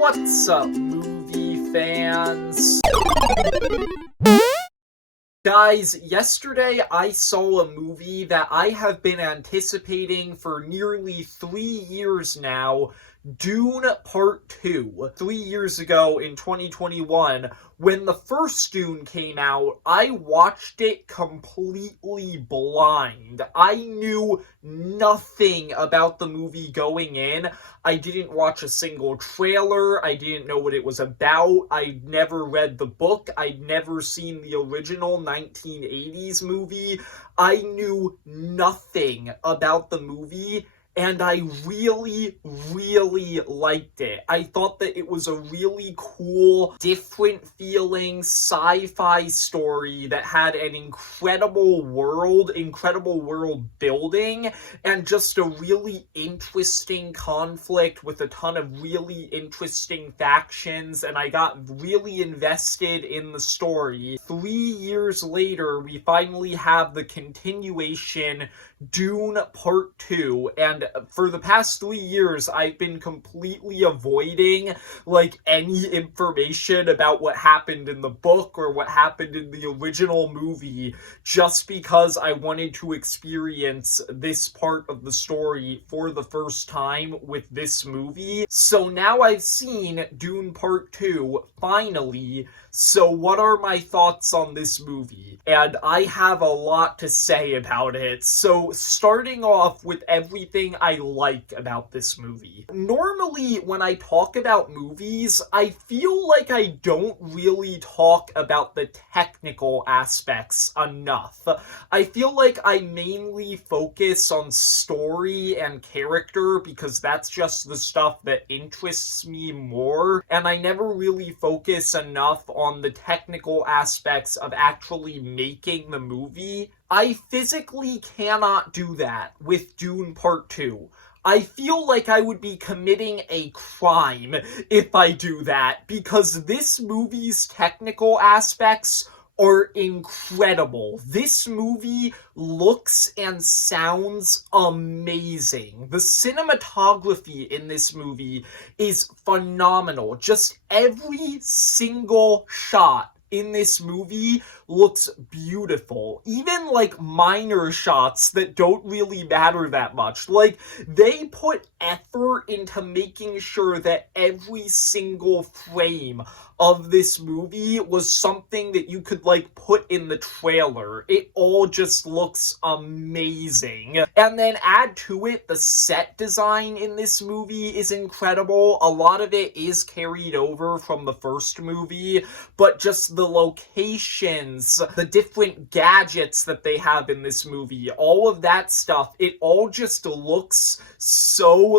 What's up, movie fans? Guys, yesterday I saw a movie that I have been anticipating for nearly 3 years now, Dune Part 2. 3 years ago in 2021, when the first Dune came out, I watched it completely blind. I knew nothing about the movie going in. I didn't watch a single trailer. I didn't know what it was about. I'd never read the book. I'd never seen the original 1980s movie. I knew nothing about the movie. And I really liked it. I thought that it was a really cool, different feeling sci-fi story that had an incredible world building, and just a really interesting conflict with a ton of really interesting factions, and I got really invested in the story. 3 years later, we finally have the continuation, Dune Part 2, and for the past 3 years, I've been completely avoiding, any information about what happened in the book or what happened in the original movie, just because I wanted to experience this part of the story for the first time with this movie. So now I've seen Dune Part 2, finally. So what are my thoughts on this movie? And I have a lot to say about it. So starting off with everything I like about this movie. Normally, when I talk about movies, I feel like I don't really talk about the technical aspects enough. I feel like I mainly focus on story and character because that's just the stuff that interests me more, and I never really focus enough on the technical aspects of actually making the movie. I physically cannot do that with Dune Part 2. I feel like I would be committing a crime if I do that, because this movie's technical aspects are incredible. This movie looks and sounds amazing. The cinematography in this movie is phenomenal. Just every single shot in this movie looks beautiful. Even minor shots that don't really matter that much. They put effort into making sure that every single frame of this movie was something that you could put in the trailer. It all just looks amazing. And then add to it, the set design in this movie is incredible. A lot of it is carried over from the first movie, but just the locations, the different gadgets that they have in this movie, all of that stuff, it all just looks so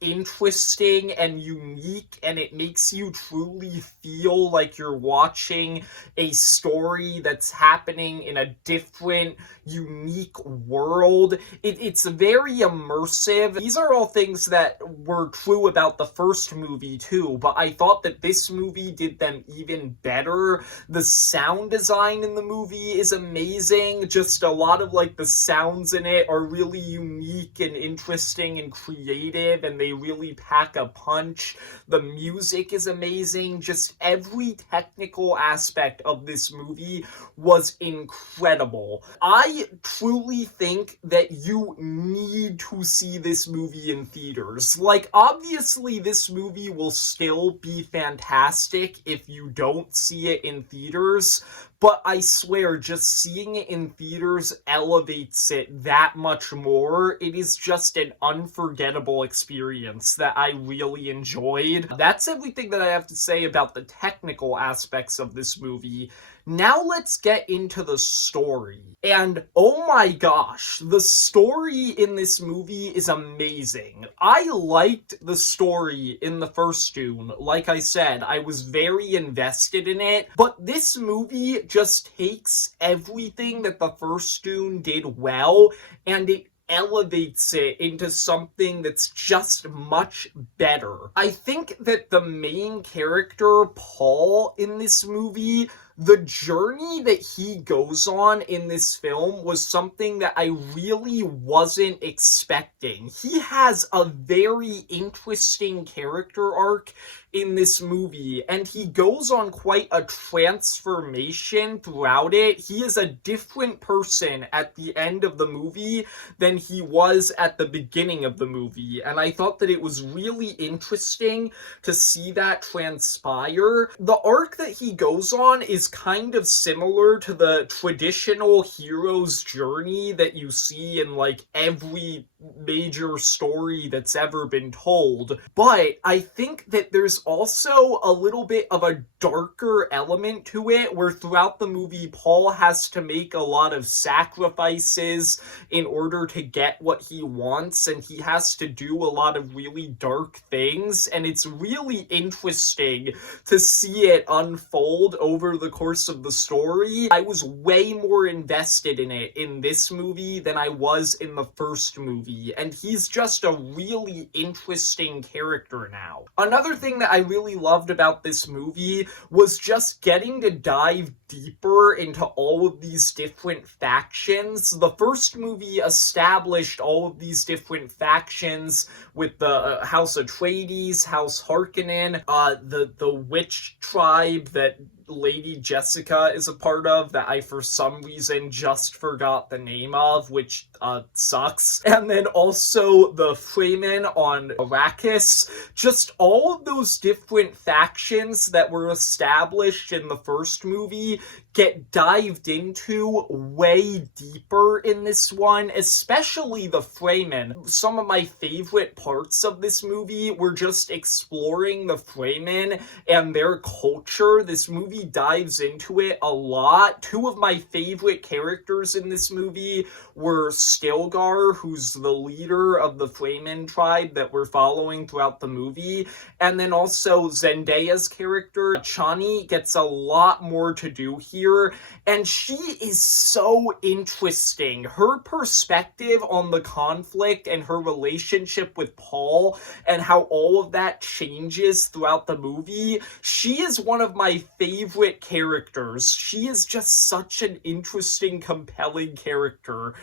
interesting and unique, and it makes you truly feel like you're watching a story that's happening in a different, unique world. It's very immersive. These are all things that were true about the first movie too, but I thought that this movie did them even better. The sound design in the movie is amazing. Just a lot of the sounds in it are really unique and interesting and creative, and they really pack a punch. The music is amazing. Just every technical aspect of this movie was incredible. I truly think that you need to see this movie in theaters. Obviously, this movie will still be fantastic if you don't see it in theaters, but I swear, just seeing it in theaters elevates it that much more. It is just an unforgettable experience that I really enjoyed. That's everything that I have to say about the technical aspects of this movie. Now let's get into the story. And oh my gosh, the story in this movie is amazing. I liked the story in the first Dune. Like I said, I was very invested in it, but this movie just takes everything that the first Dune did well, and it elevates it into something that's just much better. I think that the main character, Paul, in this movie, The journey that he goes on in this film was something that I really wasn't expecting. He has a very interesting character arc in this movie, and he goes on quite a transformation throughout it. He is a different person at the end of the movie than he was at the beginning of the movie, and I thought that it was really interesting to see that transpire. The arc that he goes on is kind of similar to the traditional hero's journey that you see in like every major story that's ever been told, but I think that there's also a little bit of a darker element to it, where throughout the movie Paul has to make a lot of sacrifices in order to get what he wants, and he has to do a lot of really dark things, and it's really interesting to see it unfold over the course of the story. I was way more invested in it in this movie than I was in the first movie, and he's just a really interesting character now. Another thing that I really loved about this movie was just getting to dive deeper into all of these different factions. The first movie established all of these different factions with the House Atreides, House Harkonnen, the witch tribe that Lady Jessica is a part of that I for some reason just forgot the name of, which sucks. And then also the Fremen on Arrakis. Just all of those different factions that were established in the first movie get dived into way deeper in this one, especially the Fremen. Some of my favorite parts of this movie were just exploring the Fremen and their culture. This movie dives into it a lot. Two of my favorite characters in this movie were Stilgar, who's the leader of the Fremen tribe that we're following throughout the movie, and then also Zendaya's character. Chani gets a lot more to do here, and she is so interesting. Her perspective on the conflict and her relationship with Paul and how all of that changes throughout the movie. She is one of my favorite characters. She is just such an interesting, compelling character.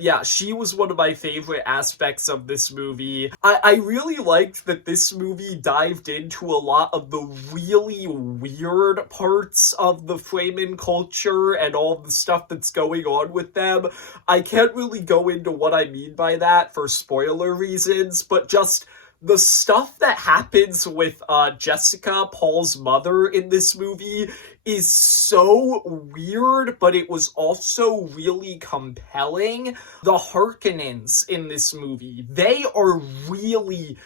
Yeah, she was one of my favorite aspects of this movie. I really liked that this movie dived into a lot of the really weird parts of the Fremen culture and all the stuff that's going on with them. I can't really go into what I mean by that for spoiler reasons, but just the stuff that happens with Jessica, Paul's mother, in this movie is so weird, but it was also really compelling. The Harkonnens in this movie, they are really,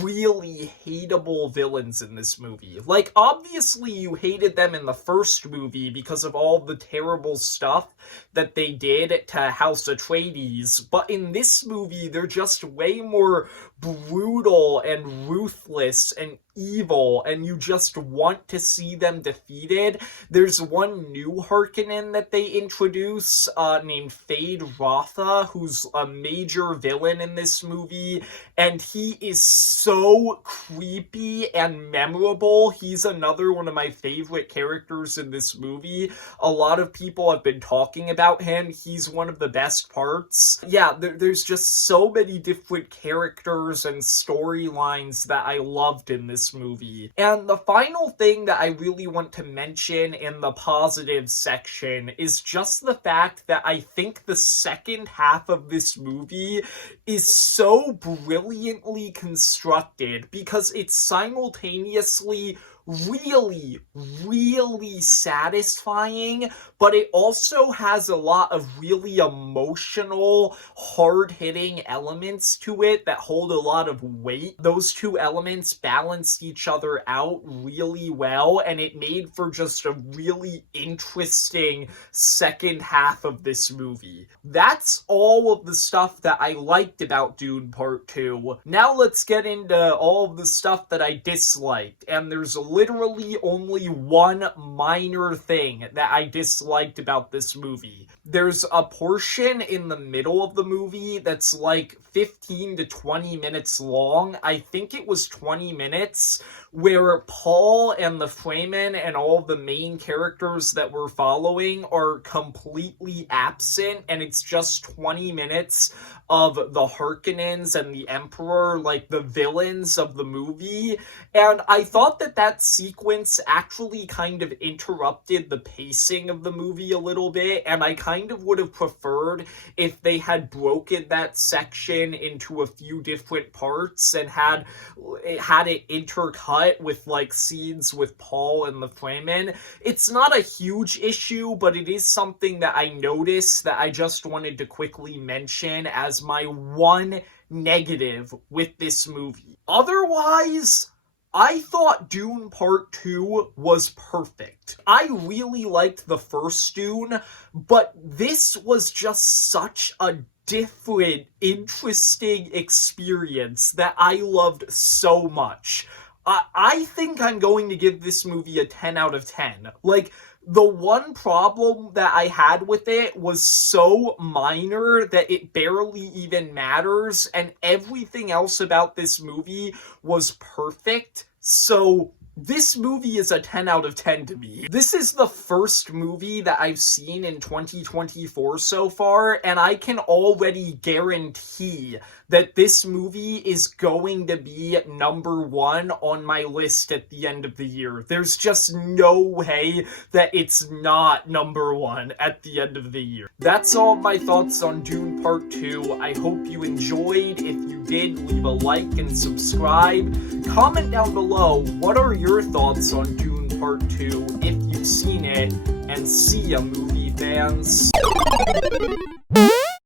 really hateable villains in this movie. Like, obviously you hated them in the first movie because of all the terrible stuff that they did to House Atreides, but in this movie they're just way more brutal and ruthless and evil, and you just want to see them defeated. There's one new Harkonnen that they introduce named Feyd-Rautha, who's a major villain in this movie, and he is so creepy and memorable. He's another one of my favorite characters in this movie. A lot of people have been talking about him. He's one of the best parts. Yeah, there's just so many different characters and storylines that I loved in this movie. And the final thing that I really want to mention in the positive section is just the fact that I think the second half of this movie is so brilliantly constructed because it's simultaneously really, really satisfying, but it also has a lot of really emotional, hard-hitting elements to it that hold a lot of weight. Those two elements balanced each other out really well, and it made for just a really interesting second half of this movie. That's all of the stuff that I liked about Dune Part 2. Now let's get into all of the stuff that I disliked, and there's literally only one minor thing that I disliked about this movie. There's a portion in the middle of the movie that's like 15 to 20 minutes long. I think it was 20 minutes, where Paul and the Fremen and all the main characters that we're following are completely absent, and it's just 20 minutes of the Harkonnens and the Emperor, like the villains of the movie. And I thought that that sequence actually kind of interrupted the pacing of the movie a little bit, and I kind of would have preferred if they had broken that section into a few different parts and had it intercut with like scenes with Paul and the Fremen. It's not a huge issue, but it is something that I noticed that I just wanted to quickly mention as my one negative with this movie. Otherwise, I thought Dune Part 2 was perfect. I really liked the first Dune, but this was just such a different, interesting experience that I loved so much. I think I'm going to give this movie a 10 out of 10. Like, the one problem that I had with it was so minor that it barely even matters, and everything else about this movie was perfect. So this movie is a 10 out of 10 to me. This is the first movie that I've seen in 2024 so far, and I can already guarantee that this movie is going to be number one on my list at the end of the year. There's just no way that it's not number one at the end of the year. That's all my thoughts on Dune Part 2. I hope you enjoyed. If you did, leave a like and subscribe. Comment down below, what are your thoughts on Dune Part 2 if you've seen it, and see ya, movie fans.